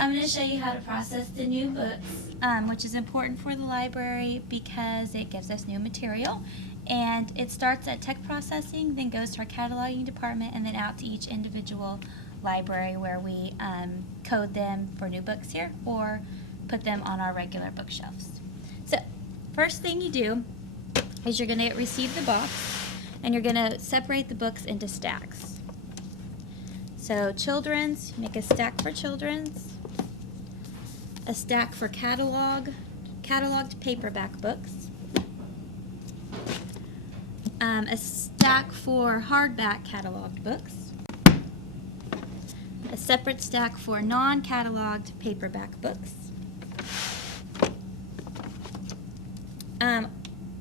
I'm going to show you how to process the new books, which is important for the library because it gives us new material. And it starts at tech processing, then goes to our cataloging department, and then out to each individual library where we code them for new books here or put them on our regular bookshelves. So, first thing you do is you're going to receive the box and you're going to separate the books into stacks. So, children's, make a stack for children's, a stack for cataloged paperback books, a stack for hardback cataloged books, a separate stack for non-cataloged paperback books.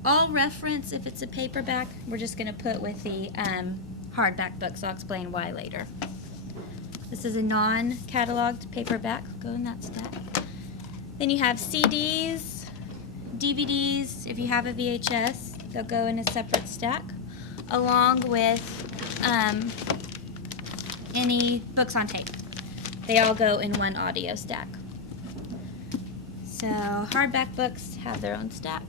All reference, if it's a paperback, we're just going to put with the hardback books. I'll explain why later. This is a non-cataloged paperback. Go in that stack. Then you have CDs, DVDs. If you have a VHS, they'll go in a separate stack, along with any books on tape. They all go in one audio stack. So hardback books have their own stack.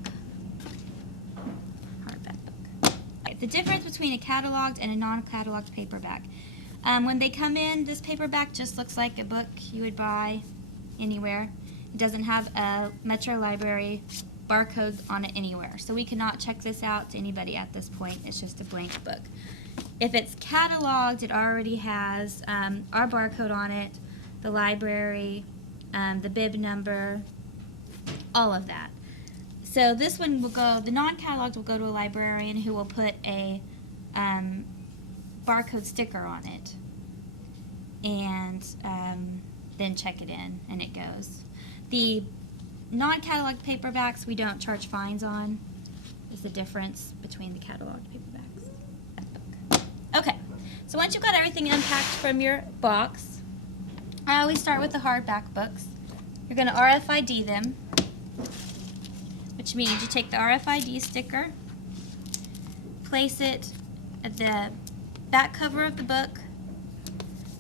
Hardback book. The difference between a cataloged and a non-cataloged paperback. When they come in, this paperback just looks like a book you would buy anywhere. It doesn't have a Metro Library barcode on it anywhere. So we cannot check this out to anybody at this point. It's just a blank book. If it's cataloged, it already has our barcode on it, the library, the bib number, all of that. So this one will go, the non-cataloged will go to a librarian who will put a barcode sticker on it and then check it in and it goes. The non-cataloged paperbacks we don't charge fines on. Is the difference between the cataloged paperbacks. Okay, so once you've got everything unpacked from your box, I always start with the hardback books. You're going to RFID them, which means you take the RFID sticker, place it at the back cover of the book,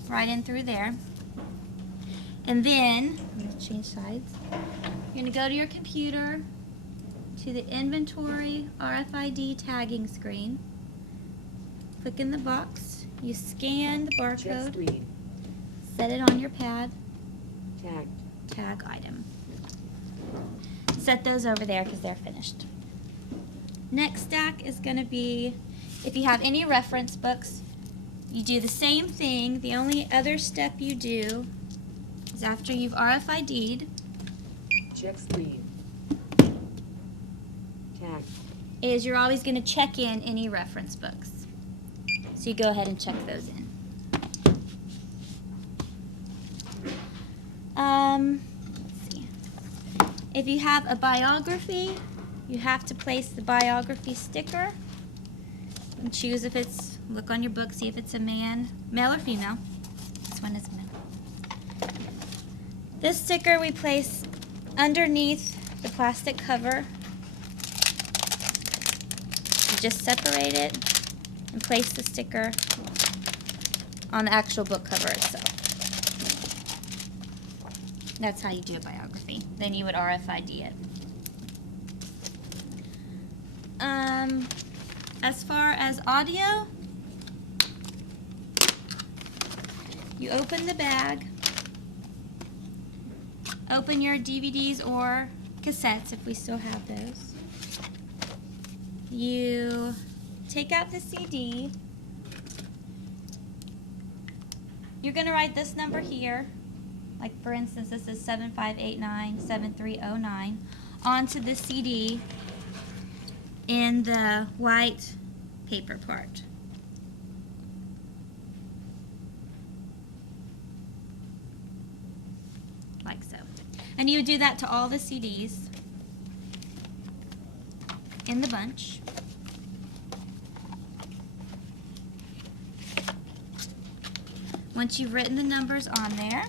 right in through there. And then, I'm going to change sides. You're going to go to your computer, to the inventory RFID tagging screen. Click in the box. You scan the barcode. Set it on your pad. Tag item. Set those over there because they're finished. Next stack is going to be, if you have any reference books, you do the same thing. The only other step you do is after you've RFID'd, check screen. Tag. Is you're always going to check in any reference books. So you go ahead and check those in. Let's see. If you have a biography, you have to place the biography sticker and choose if it's, look on your book, see if it's a male or female. This one is male. This sticker we place underneath the plastic cover. You just separate it and place the sticker on the actual book cover itself. That's how you do a biography. Then you would RFID it. As far as audio, you open the bag, open your DVDs or cassettes if we still have those. You take out the CD. You're going to write this number here, like for instance this is 75897309, onto the CD in the white paper part. Like so. And you would do that to all the CDs in the bunch. Once you've written the numbers on there,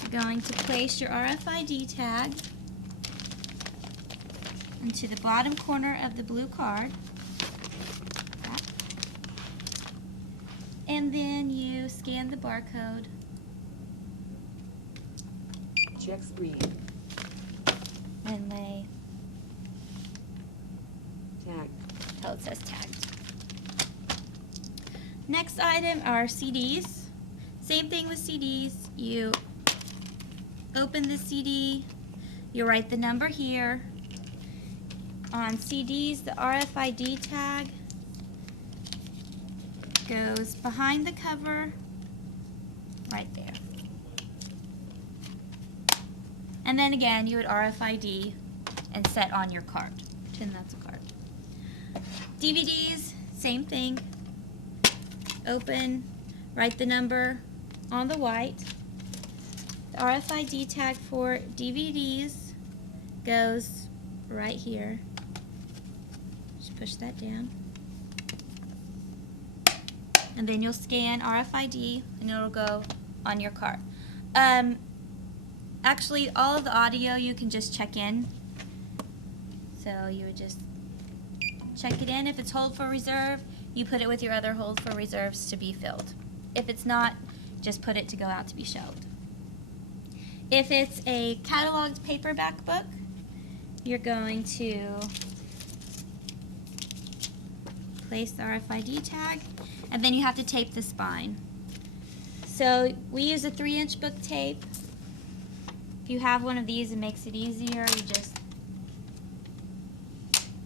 you're going to place your RFID tag into the bottom corner of the blue card. And then you scan the barcode. Check speed. And lay Tag. till it says tagged. Next item are CDs. Same thing with CDs. You open the CD, you write the number here. On CDs, the RFID tag goes behind the cover, right there. And then again, you would RFID and set on your card. Pretend that's a card. DVDs, same thing. Open, write the number on the white. The RFID tag for DVDs goes right here. Just push that down. And then you'll scan RFID and it'll go on your card. Actually, all of the audio you can just check in. So you would just check it in. If it's hold for reserve, you put it with your other hold for reserves to be filled. If it's not, just put it to go out to be shelved. If it's a cataloged paperback book, you're going to place the RFID tag, and then you have to tape the spine. So we use a 3-inch book tape. If you have one of these, it makes it easier. You just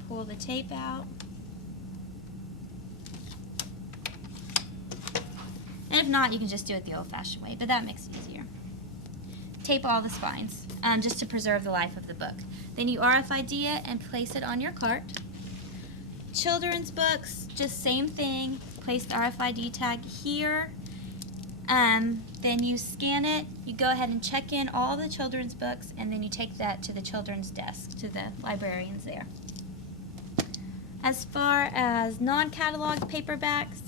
pull the tape out. And if not, you can just do it the old-fashioned way, but that makes it easier. Tape all the spines, just to preserve the life of the book. Then you RFID it and place it on your cart. Children's books, just same thing. Place the RFID tag here. Then you scan it. You go ahead and check in all the children's books, and then you take that to the children's desk, to the librarians there. As far as non-cataloged paperbacks,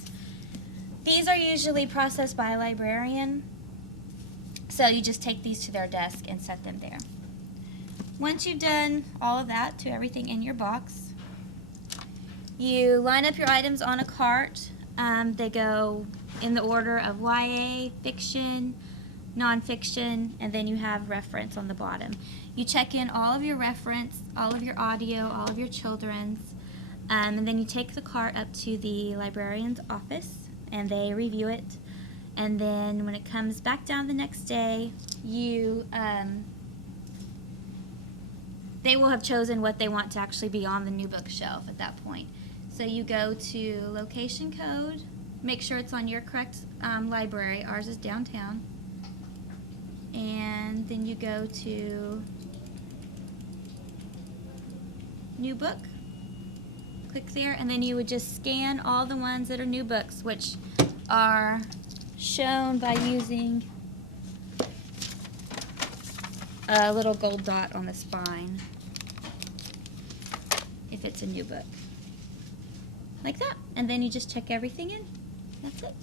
these are usually processed by a librarian. So you just take these to their desk and set them there. Once you've done all of that to everything in your box, you line up your items on a cart. They go in the order of YA, fiction, nonfiction, and then you have reference on the bottom. You check in all of your reference, all of your audio, all of your children's, and then you take the cart up to the librarian's office and they review it. And then when it comes back down the next day, they will have chosen what they want to actually be on the new bookshelf at that point. So you go to location code, make sure it's on your correct library. Ours is downtown. And then you go to new book, click there, and then you would just scan all the ones that are new books, which are shown by using a little gold dot on the spine if it's a new book. Like that. And then you just check everything in. That's it.